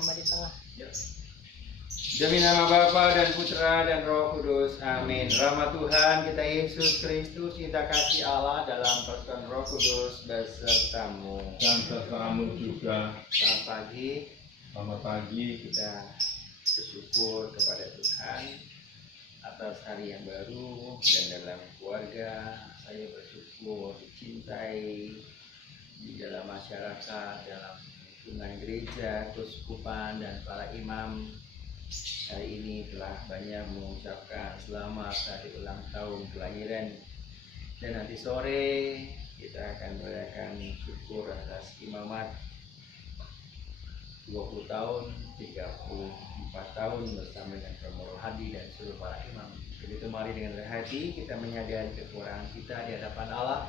hamba di tengah. Demi nama Bapa dan Putra dan Roh Kudus, amin. Rahmat Tuhan kita Yesus Kristus, cinta kasih Allah dalam persekutuan Roh Kudus besertamu. Dan sertamu juga. Selamat pagi. Selamat pagi. Kita bersyukur kepada Tuhan atas hari yang baru, dan dalam keluarga saya bersyukur dicintai di dalam masyarakat, dalam lingkungan gereja, keuskupan dan para imam. Hari ini telah banyak mengucapkan selamat hari ulang tahun kelahiran, dan nanti sore kita akan merayakan syukur atas imamat 20 tahun, 34 tahun bersama dengan Romo Hadi dan seluruh para imam. Begitu mari dengan hati kita menyadari kekurangan kita di hadapan Allah,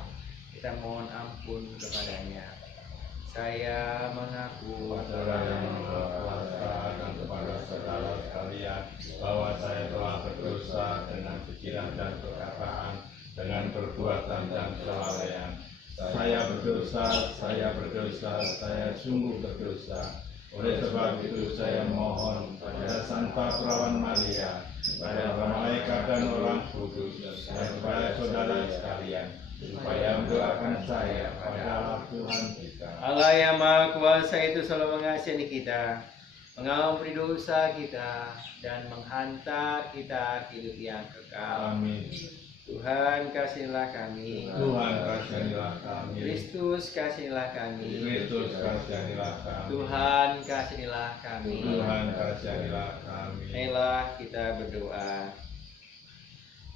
kita mohon ampun kepadanya. Saya mengaku Saudara yang berkuasa dan kepada saudara sekalian bahwa saya telah berdosa dengan pikiran dan perkataan, dengan perbuatan dan kelalaian. Saya berdosa, saya sungguh berdosa. Oleh sebab itu saya mohon pada Santa Perawan Maria, pada malaikat dan orang kudus, dan kepada saudara sekalian, supaya mendoakan saya pada Allah Tuhan kita. Allah yang Maha Kuasa itu selalu mengasihi kita, mengampuni dosa kita, dan menghantar kita ke hidup yang kekal. Amin. Tuhan kasihlah kami. Tuhan kasihanilah kami. Kristus kasihlah kami. Kristus kasihanilah kami. Tuhan kasihlah kami. Tuhan kasihanilah kami. Marilah kita berdoa.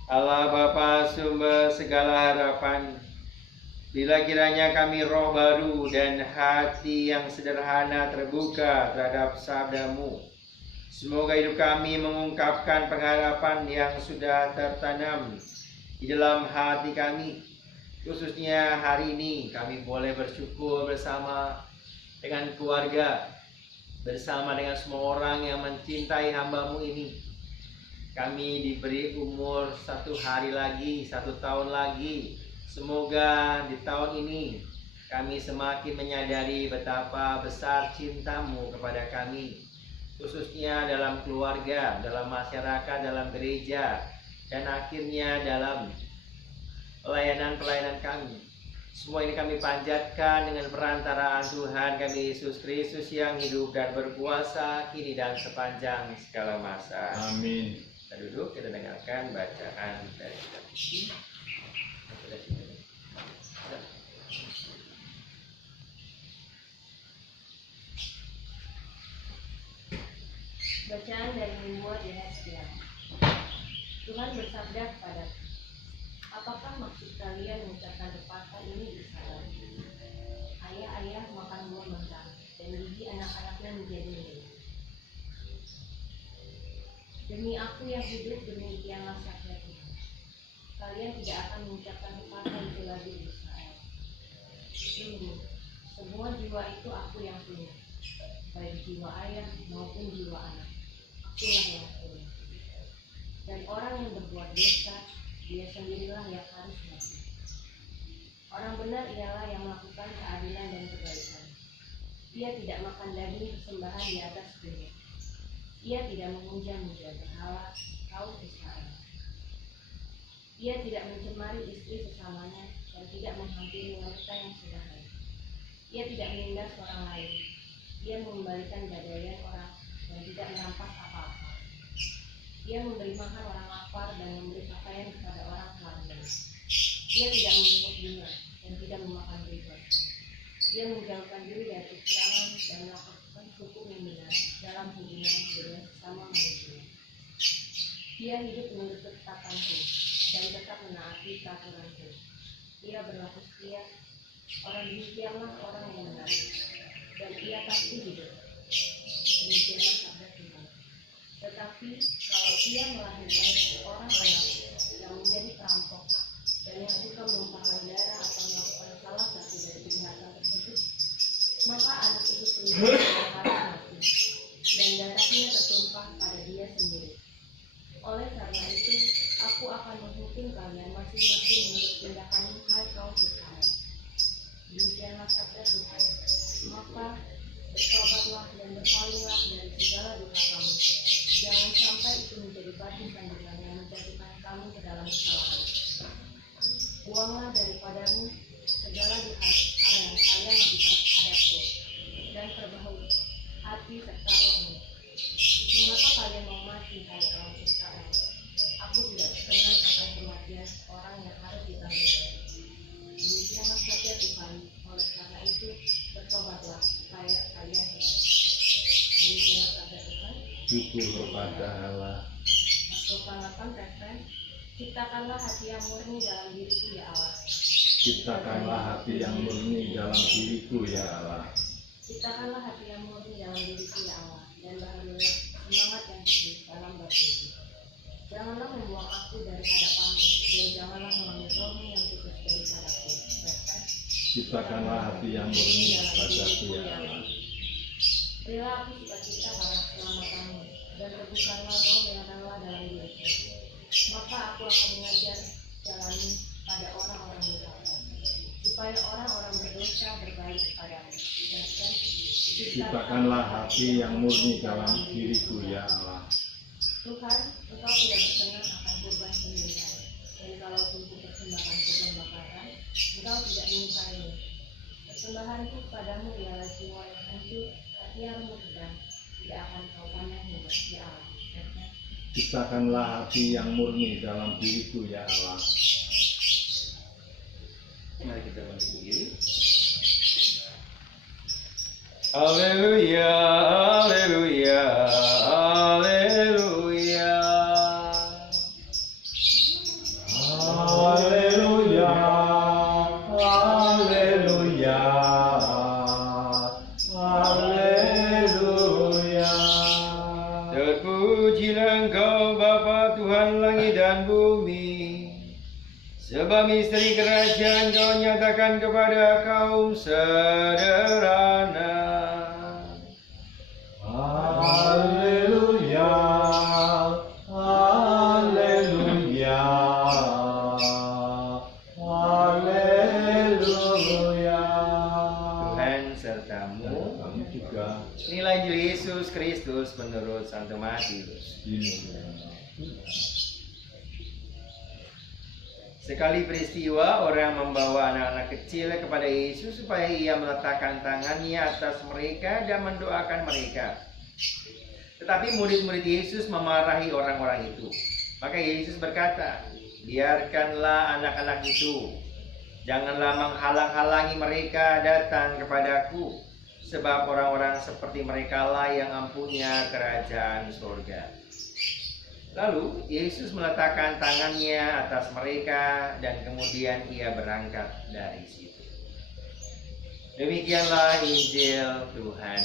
Allah Bapa sumber segala harapan, bila kiranya kami roh baru dan hati yang sederhana terbuka terhadap sabda-Mu, semoga hidup kami mengungkapkan pengharapan yang sudah tertanam di dalam hati kami. Khususnya hari ini kami boleh bersyukur bersama dengan keluarga, bersama dengan semua orang yang mencintai hamba-Mu ini. Kami diberi umur 1 hari lagi, 1 tahun lagi. Semoga di tahun ini kami semakin menyadari betapa besar cinta-Mu kepada kami, khususnya dalam keluarga, dalam masyarakat, dalam gereja, dan akhirnya dalam pelayanan-pelayanan kami. Semua ini kami panjatkan dengan perantaraan Tuhan kami Yesus Kristus yang hidup dan berkuasa kini dan sepanjang segala masa. Amin. Kita duduk, kita dengarkan bacaan dari kitab suci. Bacaan dari Mingguan Yehezkiel. Tuhan bersabda kepadaku, apakah maksud kalian mengucapkan pepatah ini di sana? Ayah-ayah makan buah mentah, dan gigi anak-anaknya menjadi milik. Demi aku yang hidup, demikianlah sabda Tuhan, kalian tidak akan mengucapkan pepatah itu lagi di Israel. Sungguh, semua jiwa itu aku yang punya, baik jiwa ayah maupun jiwa anak. Akulah yang punya. Dan orang yang berbuat dosa, dia sendirilah yang harus mati. Orang benar ialah yang melakukan keadilan dan kebaikan. Ia tidak makan daging persembahan di atas dunia. Ia tidak memuja-muja berhala kaum Israel. Ia tidak mencemari istri sesamanya dan tidak menghampiri wanita yang sederhana. Ia tidak menindas orang lain. Ia mengembalikan gadaian orang dan tidak merampas apa-apa. Ia memberi makan orang lapar dan memberi pakaian kepada orang telanjang. Ia tidak memungut bunga dan tidak memakan riba. Dia menjauhkan diri dari kecurangan dan melakukan hukum yang benar dalam hubungan dengan sesama manusia. Dia hidup menurut ketetapanku dan tetap menaati peraturanku. Ia berlaku setia. Orang demikianlah orang yang benar, dan ia pasti hidup. Demikianlah sabda Tuhan. Tetapi kalau ia melahirkan seorang anak yang menjadi perampok dan yang suka menumpahkan darah atau melakukan salah satu dari kejahatan tersebut, maka anak itu sendiri harus mati, dan darahnya tertumpah pada dia sendiri. Oleh karena itu, aku akan menghukum kalian masing-masing menurut tindakanmu, hai kaum Israel. Demikianlah sabda Tuhan. Maka bertobatlah dan berpalinglah syukur kepada Allah. Pasal 8 referen, ciptakanlah hati yang murni dalam diriku ya Allah. Ciptakanlah hati yang murni dalam diriku ya Allah. Ciptakanlah hati yang murni dalam diriku ya Allah, dan baharilah semangat yang teguh dalam batinku. Janganlah membuang aku dari hadapanmu, dan janganlah mengambil rohmu yang kudus daripadaku. Referen, Ciptakanlah hati yang murni padaku ya Allah. berilah aku sukacita karena keselamatanmu, dan teguhkanlah roh yang rela dalam diriku. Maka aku akan mengajar jalanmu pada orang-orang durhaka, supaya orang-orang berdosa berbalik kepadamu. Dan Ciptakanlah hati yang murni dalam diriku ya Allah. Tuhan, Engkau tidak berkenan akan kurban sembelihan, dan kalaupun kupersembahkan kurban bakaran, Engkau tidak menyukainya. Persembahanku kepadamu ialah jiwa yang hancur, hati yang remuk dan tidak akan kau pandang ya Allah. Ciptakanlah hati yang murni dalam diriku ya Allah. Mari kita bangkit berdiri. Haleluya, haleluya, haleluya. Haleluya, haleluya, haleluya. Terpujilah Engkau Bapa Tuhan langit dan bumi, sebab misteri kerajaan Kau nyatakan kepada kaum sederhana. Haleluya, haleluya, haleluya. Tuhan sertamu. Kami juga Inilah Injil Yesus Kristus menurut Santo Matius. Sekali peristiwa, orang membawa anak-anak kecil kepada Yesus supaya ia meletakkan tangannya atas mereka dan mendoakan mereka. Tetapi murid-murid Yesus memarahi orang-orang itu. Maka Yesus berkata, biarkanlah anak-anak itu. Janganlah menghalang-halangi mereka datang kepadaku. Sebab orang-orang seperti merekalah yang ampunya kerajaan surga. Lalu Yesus meletakkan tangannya atas mereka dan kemudian ia berangkat dari situ. Demikianlah Injil Tuhan.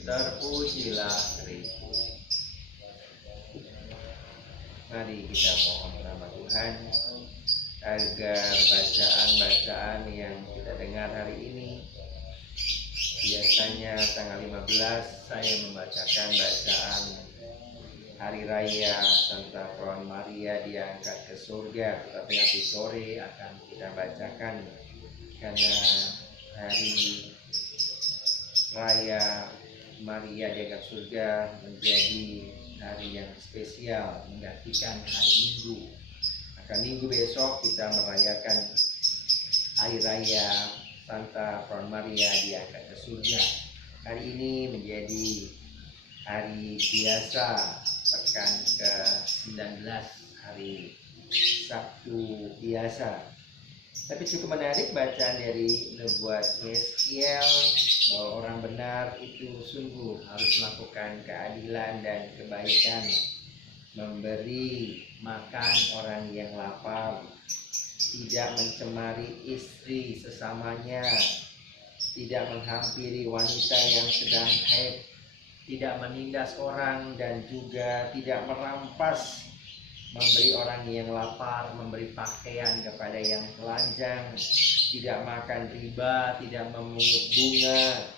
Terpujilah Kristus. Mari kita mohon nama Tuhan agar bacaan-bacaan yang kita dengar hari ini, biasanya tanggal 15 saya membacakan bacaan Hari Raya Santa Perawan Maria diangkat ke surga, tetapi nanti sore akan kita bacakan karena Hari Raya Maria diangkat surga menjadi hari yang spesial menggantikan hari Minggu. Maka Minggu besok kita merayakan Hari Raya Santa Perawan Maria diangkat ke surga. Hari ini menjadi hari biasa, pekan ke-19, hari Sabtu biasa. Tapi cukup menarik bacaan dari Nubuat Yeskiel bahwa orang benar itu sungguh harus melakukan keadilan dan kebaikan, memberi makan orang yang lapar, tidak mencemari istri sesamanya, tidak menghampiri wanita yang sedang haid, tidak menindas orang, dan juga tidak merampas, memberi orang yang lapar, memberi pakaian kepada yang telanjang, tidak makan riba, tidak memungut bunga,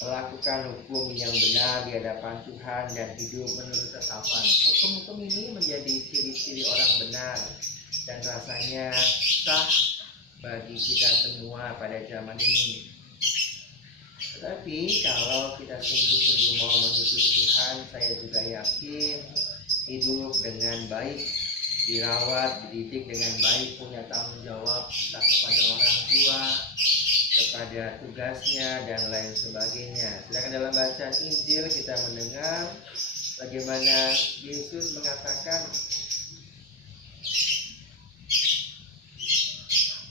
melakukan hukum yang benar di hadapan Tuhan dan hidup menurut tetapan. Hukum-hukum ini menjadi ciri-ciri orang benar dan rasanya sah bagi kita semua pada zaman ini. Tetapi kalau kita sungguh-sungguh mau mengikuti Tuhan, saya juga yakin hidup dengan baik, dirawat, dididik dengan baik, punya tanggung jawab entah kepada orang tua, kepada tugasnya, dan lain sebagainya. Sedangkan dalam bacaan Injil kita mendengar bagaimana Yesus mengatakan,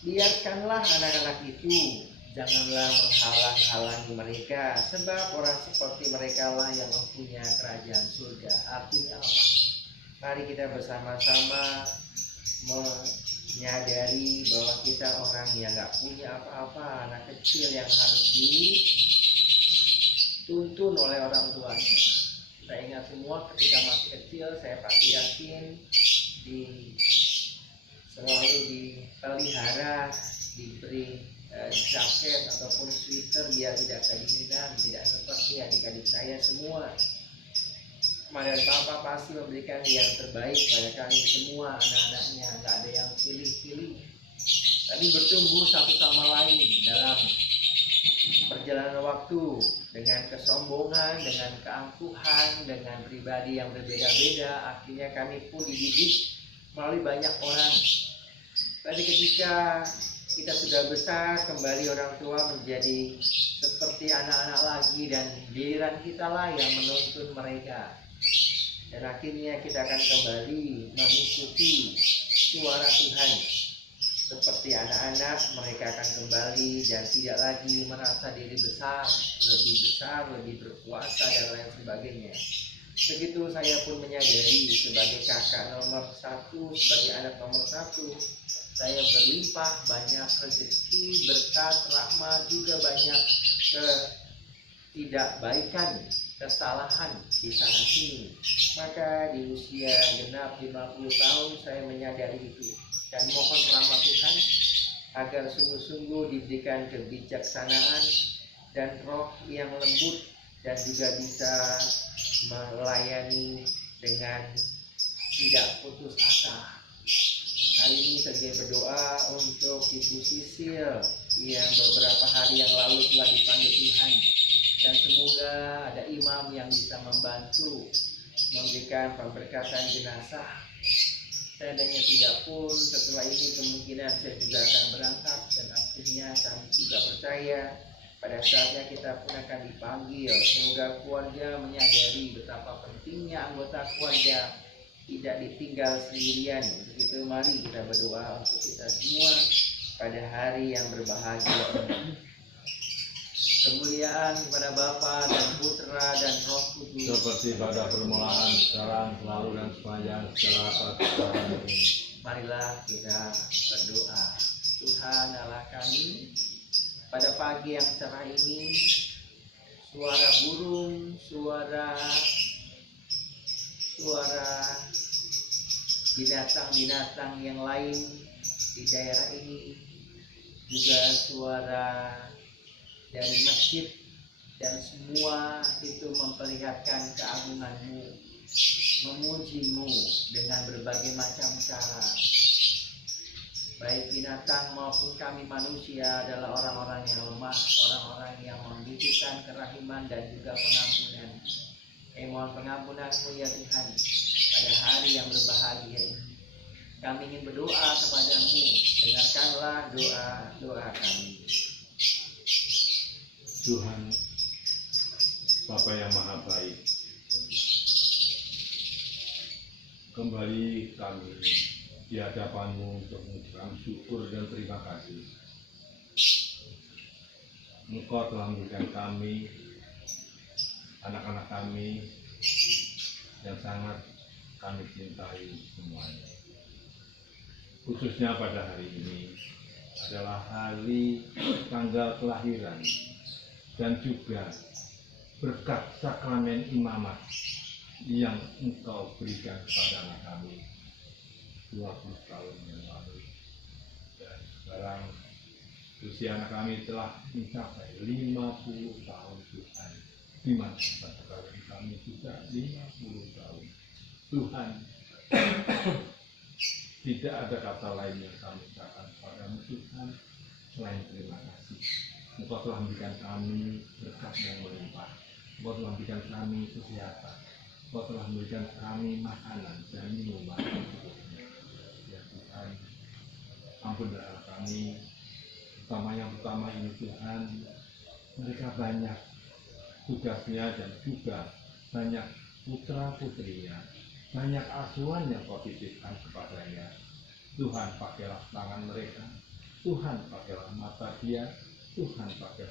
biarkanlah anak-anak itu Janganlah menghalang-halangi mereka, sebab orang seperti mereka lah yang mempunyai kerajaan surga. Artinya apa? Mari kita bersama-sama menyadari bahwa kita orang yang gak punya apa-apa, anak kecil yang harus dituntun oleh orang tuanya. Saya ingat semua ketika masih kecil, saya pasti yakin selalu dipelihara, diberi jaket ataupun sweater biar tidak kedinginan, tidak seperti adik-adik saya semua. Mama dan Papa pasti memberikan yang terbaik pada kami semua, anak-anaknya, nggak ada yang pilih-pilih. Tapi bertumbuh satu sama lain dalam perjalanan waktu dengan kesombongan, dengan keangkuhan, dengan pribadi yang berbeda-beda. Akhirnya kami pun dididik melalui banyak orang. Tapi ketika kita sudah besar, kembali orang tua menjadi seperti anak-anak lagi, dan giliran kita lah yang menuntun mereka. Dan akhirnya kita akan kembali mengikuti suara Tuhan. Seperti anak-anak, mereka akan kembali dan tidak lagi merasa diri besar, lebih berkuasa dan lain sebagainya. Begitu saya pun menyadari sebagai kakak nomor 1, sebagai anak nomor 1, saya berlimpah banyak rezeki, berkat, rahmat, juga banyak ketidakbaikan, kesalahan di sana sini. Maka di usia genap 50 tahun saya menyadari itu dan mohon rahmat Tuhan agar sungguh-sungguh diberikan kebijaksanaan dan roh yang lembut, dan juga bisa melayani dengan tidak putus asa. Hari ini saya berdoa untuk Ibu Sisil yang beberapa hari yang lalu telah dipanggil Tuhan, dan semoga ada imam yang bisa membantu memberikan pemberkatan jenazah. Seandainya tidak pun, setelah ini kemungkinan saya juga akan berangkat, dan akhirnya kami juga percaya pada saatnya kita pun akan dipanggil. Semoga keluarga menyadari betapa pentingnya anggota keluarga tidak ditinggal sendirian. Begitu, mari kita berdoa untuk kita semua pada hari yang berbahagia ini. Kemuliaan kepada Bapa dan Putra dan Roh Kudus, seperti pada permulaan, sekarang, selalu, dan sepanjang segala abad. Marilah kita berdoa. Tuhan Allah kami, pada pagi yang cerah ini, suara burung, suara binatang-binatang yang lain di daerah ini, juga suara dari masjid, dan semua itu memperlihatkan keagungan-Mu, memuji-Mu dengan berbagai macam cara. Baik binatang maupun kami manusia adalah orang-orang yang lemah, orang-orang yang membutuhkan kerahiman dan juga pengampunan. Mohon pengampunan-Mu ya Tuhan pada hari yang berbahagia ini. Kami ingin berdoa kepada-Mu, dengarkanlah doa kami. Tuhan, Bapa yang Maha Baik, kembali kami di hadapan-Mu untuk mengucapkan syukur dan terima kasih. Engkau telah memberikan kami, anak-anak kami yang sangat kami cintai semuanya. Khususnya pada hari ini adalah hari tanggal kelahiran dan juga berkat sakramen imamat yang Engkau berikan kepada anak kami 20 tahun yang lalu. Dan sekarang usia anak kami telah mencapai 50 tahun Tuhan. Di mana kata kami juga 50 tahun. Tuhan, tidak ada kata lain yang kami ucapkan kepada-Mu Tuhan selain terima kasih. Engkau telah memberikan kami berkat yang melimpah. Engkau telah memberikan kami kesehatan. Engkau telah memberikan kami makanan dan minuman. Ya Tuhan, ampunilah kami, terutama yang pertama ini Tuhan. Mereka banyak tugasnya dan juga banyak putra-putrinya, banyak asuhan yang Kau titipkan kepadanya. Tuhan, pakailah tangan mereka. Tuhan, pakailah mata dia. Tuhan pakai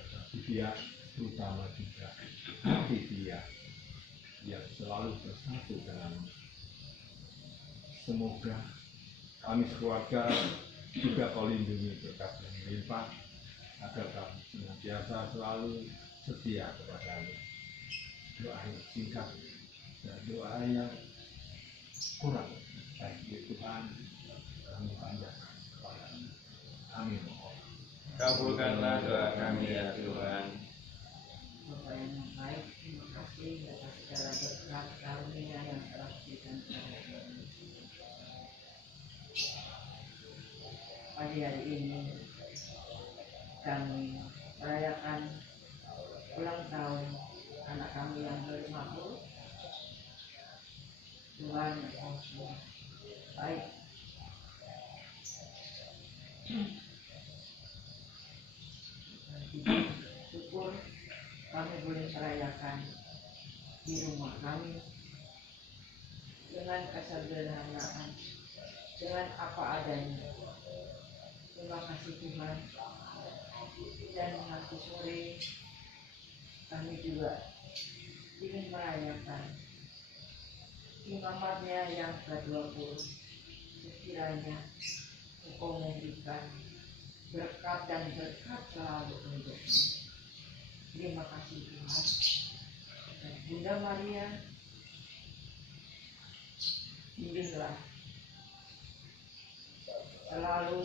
dia, terutama juga hati dia yang selalu bersatu dengan. Semoga kami sekeluarga juga kau lindungi berkat yang melimpah, agar kami senantiasa selalu setia kepadamu. Doa yang singkat dan doa yang kurang baik ya Tuhan, kami panjatkan kepadamu. Amin. Kabulkanlah doa kami ya Tuhan. Bapa yang baik, terima kasih atas segala berkat karunia yang telah diberikan kepada kami. Pagi hari ini kami merayakan ulang tahun anak kami yang ke-50. Tuhan baik. Syukur kami boleh merayakan di rumah kami dengan kesederhanaan, dengan apa adanya. Terima kasih Tuhan. Dan nanti sore kami juga ingin merayakan imamatnya yang ke-20. Sekiranya Engkau memberikan berkat dan berkat selalu untuk kami. Terima kasih Tuhan. Dan Bunda Maria, bimbinglah selalu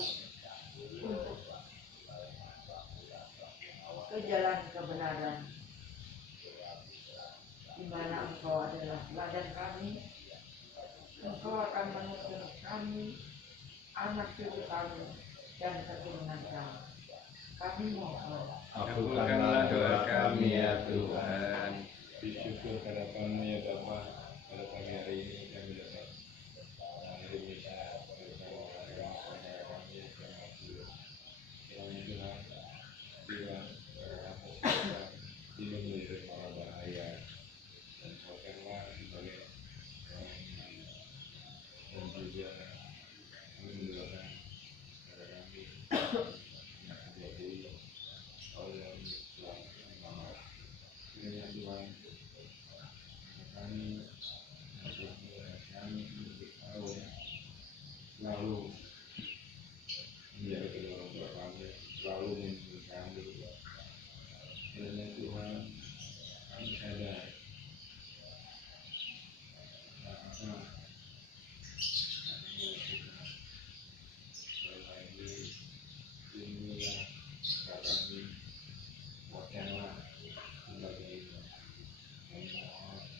untuk ke jalan kebenaran, di mana Engkau adalah teladan kami. Engkau akan menuntun kami, anak cucu kami, dan keturunan kami. Kami mohon. Kabulkanlah doa kami ya Tuhan. Bersyukur harapanmu ya Bapa, pada pagi hari ini kami dapat menghadiri misa bersama saudara kami yang ke-50. Kiranya Tuhan bilang atas kita dilindungi dari mara bahaya dan kuatkanlah sebagai orang iman, dan juga mendoakan saudara kami yang menjadi oleh Islam Muhammad. Kiranya Tuhan kami untuk tahu selalu menjadi kedua orang tua kami, selalu melindungi kami. Kiranya Tuhan kami sadar apa yang kita lagi lindungilah kami, kuatkanlah sebagai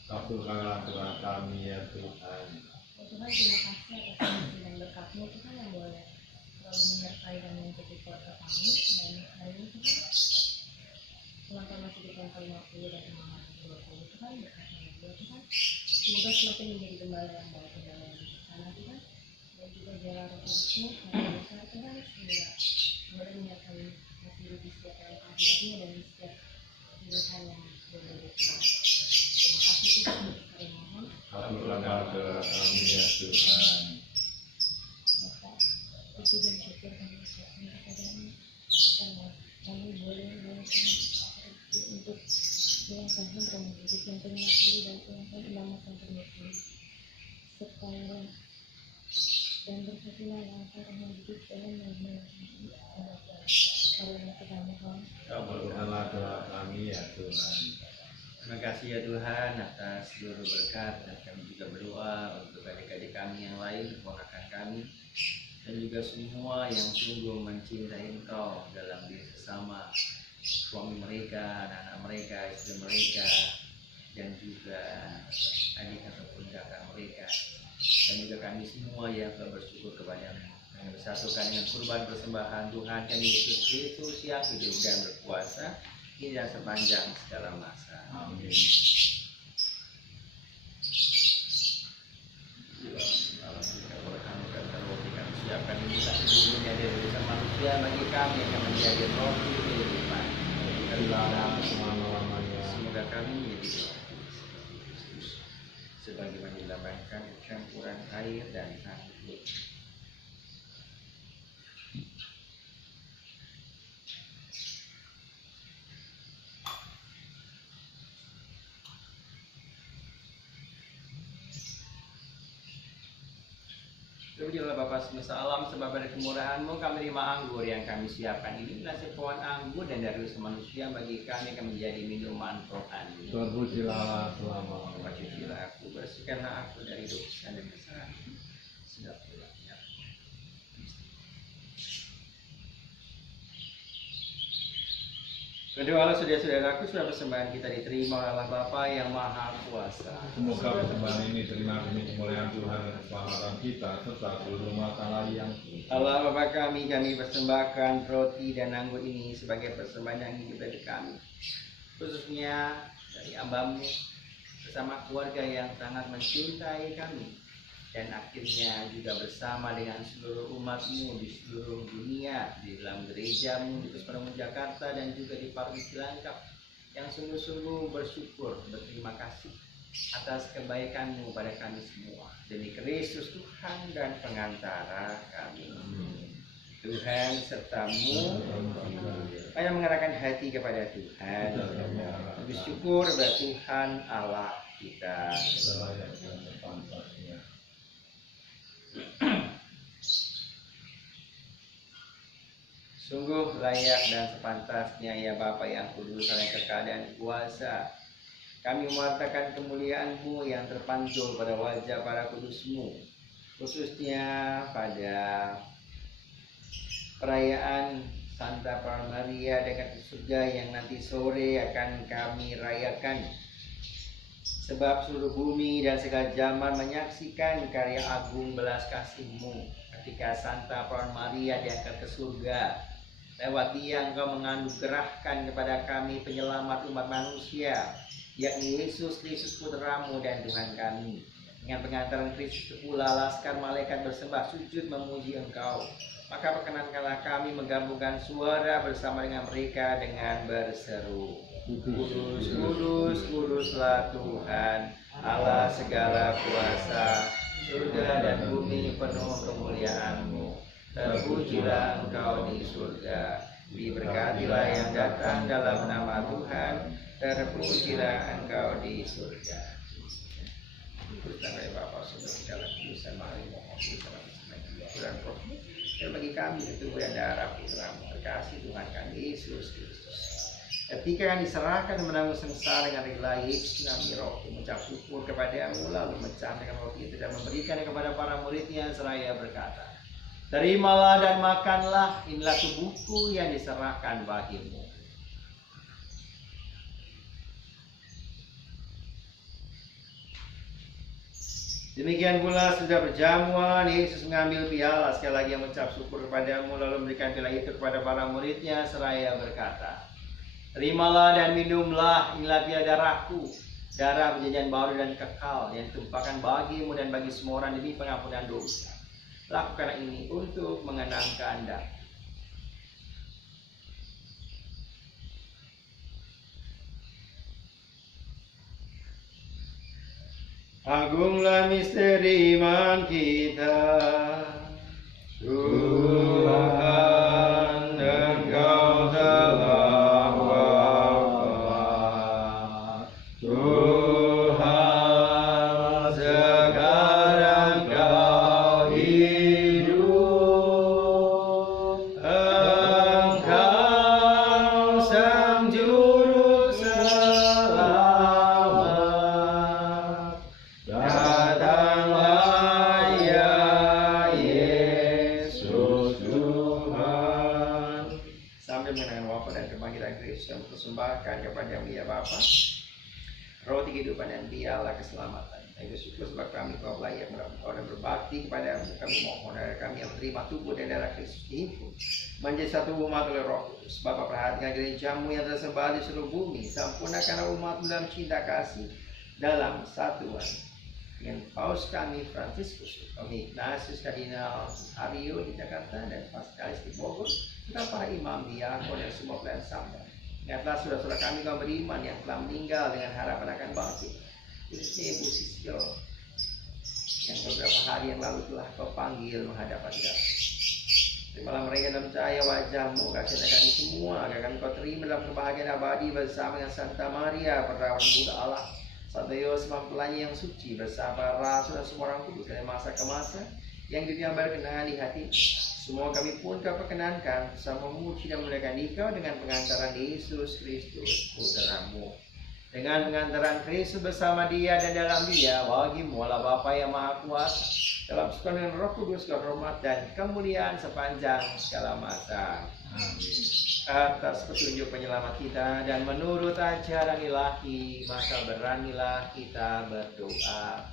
kabulkanlah doa kami ya Tuhan. Tuhan, terima kasih atas kasih dan berkat-Mu Tuhan yang boleh selalu menyertai dan mengikuti keluarga kami. Dan hari ini Tuhan, ulang tahun masih di tahun ke-50 dan semangat ke-20 Tuhan, berkatnya juga Tuhan. Semoga semakin menjadi gembala yang baik dan yang bijaksana Tuhan. Dan juga jalan Roh Kudus-Mu yang besar Tuhan, sehingga boleh menyertai masih hidup di setiap orang hidupnya dan di setiap kehidupan yang berbeda Tuhan. Terima kasih Tuhan, kami mohon. Kabulkanlah doa kami ya Tuhan. Bapak, puji dan syukur kami ucapkan kepadamu karena kami boleh Tuhan untuk ulang tahun Romo Kudus yang ke-50 dan ulang tahun Imamat yang ke-20 serta dan bersatulah antara Romo Kudus dalam mengenai karena kita mohon. Kabulkanlah doa kami ya Tuhan. Terima kasih ya Tuhan atas seluruh berkat, dan kami juga berdoa untuk adik-adik kami yang lain, keponakan kami, dan juga semua yang sungguh mencintai Engkau dalam diri sesama, suami mereka, anak-anak mereka, istri mereka, dan juga adik ataupun kakak mereka, dan juga kami semua yang telah bersyukur kepada-Mu, yang bersatukan dengan kurban persembahan Tuhan kami Yesus Kristus yang hidup dan berkuasa hingga sepanjang segala masa. Amin. Kami siapkan ini sebelumnya dari dosa manusia bagi kami yang menjadi roti kehidupan. Semoga kami menjadi sebagaimana dilambangkan campuran air dan anggur. Terpujilah Bapa semesta alam, sebab dari kemurahan-Mu kami terima anggur yang kami siapkan ini nasib pohon anggur dan dari usaha manusia bagi kami akan menjadi minuman rohani. Terpujilah Allah selama. Cucilah aku, bersihkanlah aku dari dosa dan kesalahan. Sedap pulangnya. Berdoalah saudara-saudaraku, supaya persembahan kita diterima oleh Allah Bapa yang Maha Kuasa. Semoga persembahan ini terima demi kemuliaan Tuhan dan keselamatan kita serta seluruh umat Allah yang Allah Bapa kami persembahkan roti dan anggur ini sebagai persembahan yang hidup dari kami, khususnya dari hamba-Mu bersama keluarga yang sangat mencintai kami, dan akhirnya juga bersama dengan seluruh umat-Mu di seluruh dunia, di dalam gereja-Mu di Puspanemon Jakarta dan juga di Parigi Cilangkap, yang sungguh-sungguh bersyukur, berterima kasih atas kebaikan-Mu pada kami semua. Demi Kristus Tuhan dan pengantara kami. Tuhan serta-Mu, hanya mengarahkan hati kepada Tuhan, bersyukur kepada Tuhan Allah kita. Sungguh layak dan sepantasnya ya Bapa yang kudus dan kekal dan kuasa, kami mewartakan kemuliaan-Mu yang terpantul pada wajah para kudus-Mu, khususnya pada perayaan Santa Prawan Maria dekat surga yang nanti sore akan kami rayakan. Sebab seluruh bumi dan segala zaman menyaksikan karya agung belas kasih-Mu ketika Santa Prawan Maria diangkat ke surga. Lewat Dia Engkau menganugerahkan kepada kami penyelamat umat manusia, yakni Yesus Kristus Putra-Mu dan Tuhan kami. Dengan pengantaran Kristus pula laskar malaikat bersembah sujud memuji Engkau. Maka perkenankanlah kami menggabungkan suara bersama dengan mereka dengan berseru, Kudus, kudus, kuduslah Tuhan, Allah segala kuasa, surga dan bumi penuh kemuliaan-Mu. Terpujilah Engkau di surga, diberkatilah yang datang dalam nama Tuhan, terpujilah Engkau di surga. Bertanggung Bapa Saudara segala kuasa mari mohon dan roh dan bagi kami itu dan darah Putra-Mu terkasih Tuhan kami Yesus Kristus. Ketika yang diserahkan menanggung sengsara dengan rela, Yesus mengambil roti, mengucap syukur kepada-Mu, lalu memecah dengan roti itu dan memberikan kepada para murid-Nya seraya berkata, terimalah dan makanlah, inilah tubuhku yang diserahkan bagimu. Demikian pula sudah berjamuan, Yesus mengambil piala, sekali lagi mengucap syukur kepada-Mu, lalu memberikan piala itu kepada para murid-Nya seraya berkata, terimalah dan minumlah, inilah piala darahku, darah perjanjian baru dan kekal yang ditumpahkan bagimu dan bagi semua orang demi pengampunan dosa. Lakukan ini untuk mengenang kehendak. Agunglah misteri iman kita, Tuhan Engkau telah wafat. Tuhan sekarang Kau hidup, Engkau Sang Juru Selamat. Datanglah ya Yesus Tuhan. Sambil mengenang wafat dan kebangkitan Kristus yang mempersembahkan kepada-Mu ya Bapa, roti kehidupan dan piala keselamatan. Kami bersyukur sebab kami Kau layak Engkau dan berbakti kepada-Mu. Kami mohon agar kami yang menerima tubuh dan darah Kristus dihimpun menjadi satu umat oleh Roh Kudus. Bapa, perhatikan gereja-Mu yang tersebar di seluruh bumi. Sempurnakanlah umat-Mu dalam cinta kasih dalam satuan dengan Paus kami Fransiskus, kami Ignatius Kardinal Aryo di Jakarta dan Paskalis di Bogor, serta para imam, diakon dan semua pelayan sambal. Ingatlah saudara-saudara kami kaum beriman yang telah meninggal dengan harapan akan bangkit, khususnya Ibu Sisil yang beberapa hari yang lalu telah Kau panggil menghadap hadirat. Terimalah mereka dalam cahaya wajah-Mu, kasih kami semua agar kami Kau terima dalam kebahagiaan abadi bersama dengan Santa Maria, perawan muda Allah, Santo Yosef mempelai yang suci, bersama rasul dan semua orang kudus dari masa ke masa, yang dunia berkenan di hati. Semua kami pun Kau perkenankan bersama memuji dan memuliakan Engkau dengan pengantaran Yesus Kristus Putra-Mu. Dengan pengantaran Kristus bersama Dia dan dalam Dia, bagimu Allah Bapa yang Maha Kuasa, dalam persekutuan dengan Roh Kudus, kehormat dan kemuliaan sepanjang segala masa. Amin. Atas petunjuk penyelamat kita dan menurut ajaran ilahi, maka beranilah kita berdoa.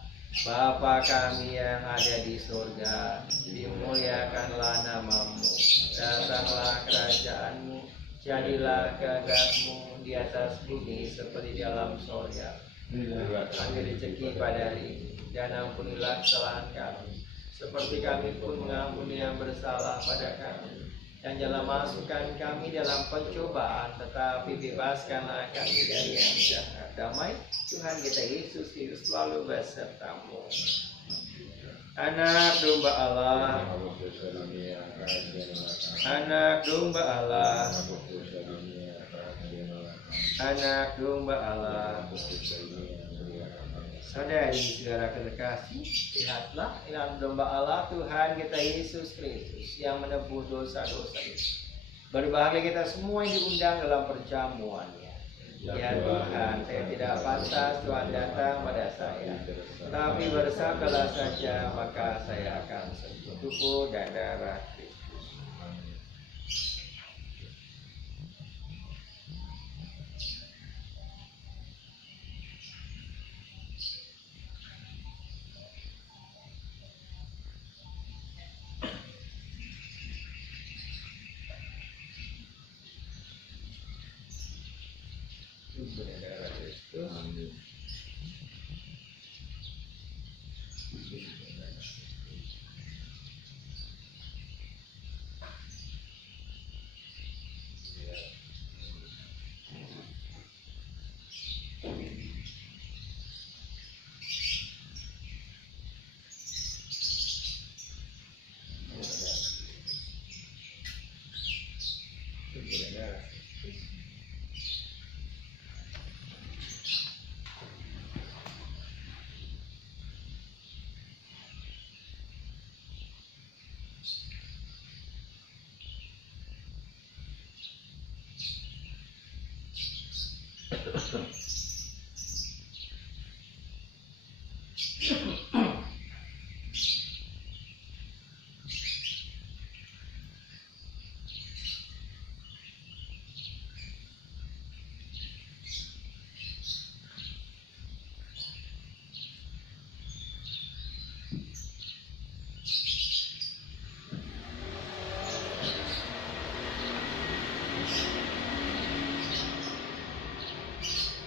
Bapa kami yang ada di surga, dimuliakanlah nama-Mu, datanglah kerajaan-Mu, jadilah kehendak-Mu di atas bumi seperti di alam surga. Kami rezeki pada hari ini, dan ampunilah kesalahan kami, seperti kami pun mengampuni yang bersalah pada kami. Dan jangan masukkan kami dalam pencobaan, tetapi bebaskanlah kami dari yang jahat. Damai Tuhan kita Yesus Kristus selalu besertamu. Anak domba Allah, anak domba Allah, anak domba Allah. Saudari saudara terkasih, lihatlah anak domba Allah Tuhan kita Yesus Kristus yang menebus dosa-dosa itu. Berbahagia kita semua yang diundang dalam perjamuannya. Ya Tuhan, saya tidak pantas Tuhan datang pada saya, tapi bersabdalah saja maka saya akan sembuh. Tubuh dan darah Kristus. Tubuh dan darah Kristus.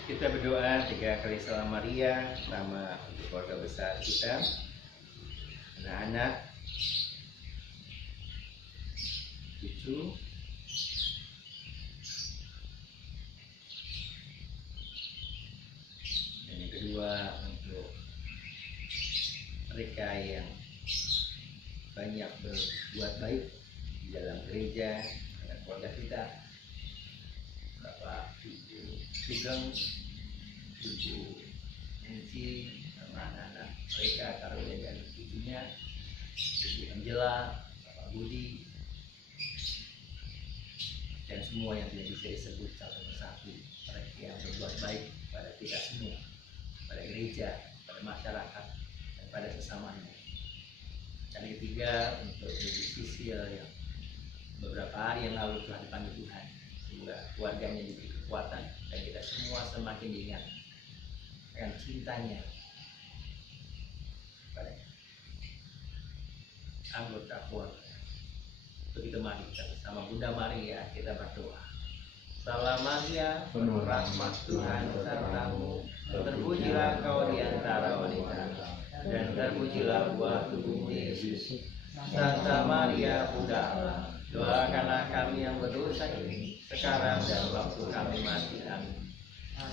Kita berdoa 3 kali salam Maria, sama untuk keluarga besar kita, anak-anak, cucu, dan yang kedua untuk mereka yang banyak berbuat baik di dalam gereja dan keluarga kita, Bapak Ibu Sugeng, Ibu Nancy, sama anak-anak mereka, Karunia dan cucunya, Ibu Angela, Bapak Budi, dan semua yang tidak bisa disebut satu persatu, mereka yang berbuat baik pada kita semua, pada gereja, pada masyarakat, dan pada sesamanya. Dan yang ketiga untuk Ibu Sisil yang beberapa hari yang lalu telah dipanggil Tuhan, semoga keluarganya diberi kekuatan dan kita semua semakin diingat dengan cintanya pada anggota keluarga. Begitu mari kita bersama Bunda Maria kita berdoa. Salam Maria, penuh rahmat Tuhan sertamu, terpujilah engkau di antara wanita, dan terpujilah buah tubuhmu Yesus. Santa Maria Bunda Allah, doakanlah kami yang berdosa ini sekarang dan waktu kami mati. Amin.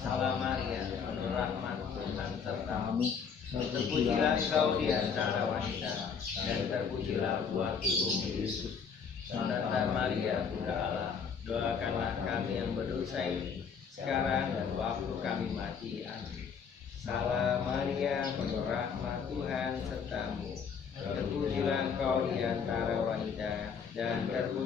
Salam Maria, penuh rahmat Tuhan sertamu, terpujilah engkau di antara wanita, dan terpujilah buah tubuhmu Yesus. Santa Maria Bunda Allah, doakanlah kami yang berdosa ini sekarang dan waktu kami mati. Amin. Salam Maria, penuh rahmat Tuhan sertamu, terpujilah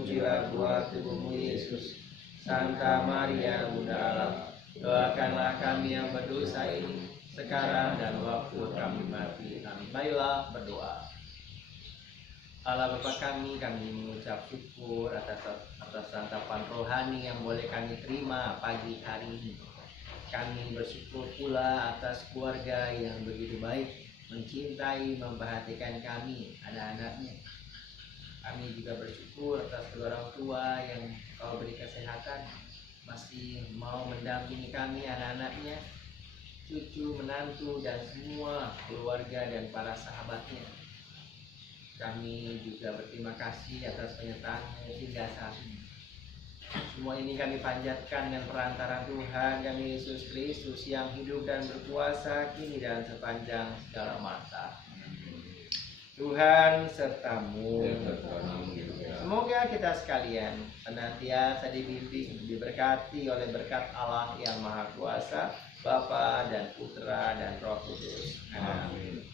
terpujilah buah tubuhmu Yesus. Santa Maria Bunda Allah, doakanlah kami yang berdosa ini, sekarang dan waktu kami mati. Amin. Marilah berdoa. Allah Bapa kami mengucap syukur atas santapan rohani yang boleh kami terima pagi hari ini. Kami bersyukur pula atas keluarga yang begitu baik, mencintai, memperhatikan kami, anak-anaknya. Kami juga bersyukur atas kedua orang tua yang Kau beri kesehatan, masih mau mendampingi kami, anak-anaknya, cucu, menantu, dan semua keluarga dan para sahabatnya. Kami juga berterima kasih atas penyertaan-Mu hingga saat ini. Semua ini kami panjatkan dengan perantara Tuhan kami Yesus Kristus yang hidup dan berkuasa kini dan sepanjang segala masa. Tuhan sertamu. Semoga kita sekalian senantiasa dibimbing, diberkati oleh berkat Allah yang Maha Kuasa, Bapa dan Putra dan Roh Kudus. Amin.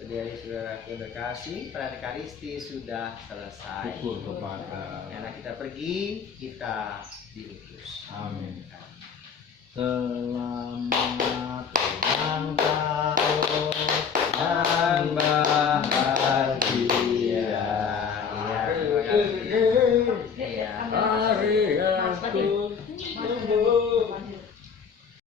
Saudara-saudara yang berkasih, Eucharistia sudah selesai. Syukur kepada Karena kita pergi, kita diutus. Amin. Selamat ulang tahun dan bahagia. Ya, Hari aku tumbuh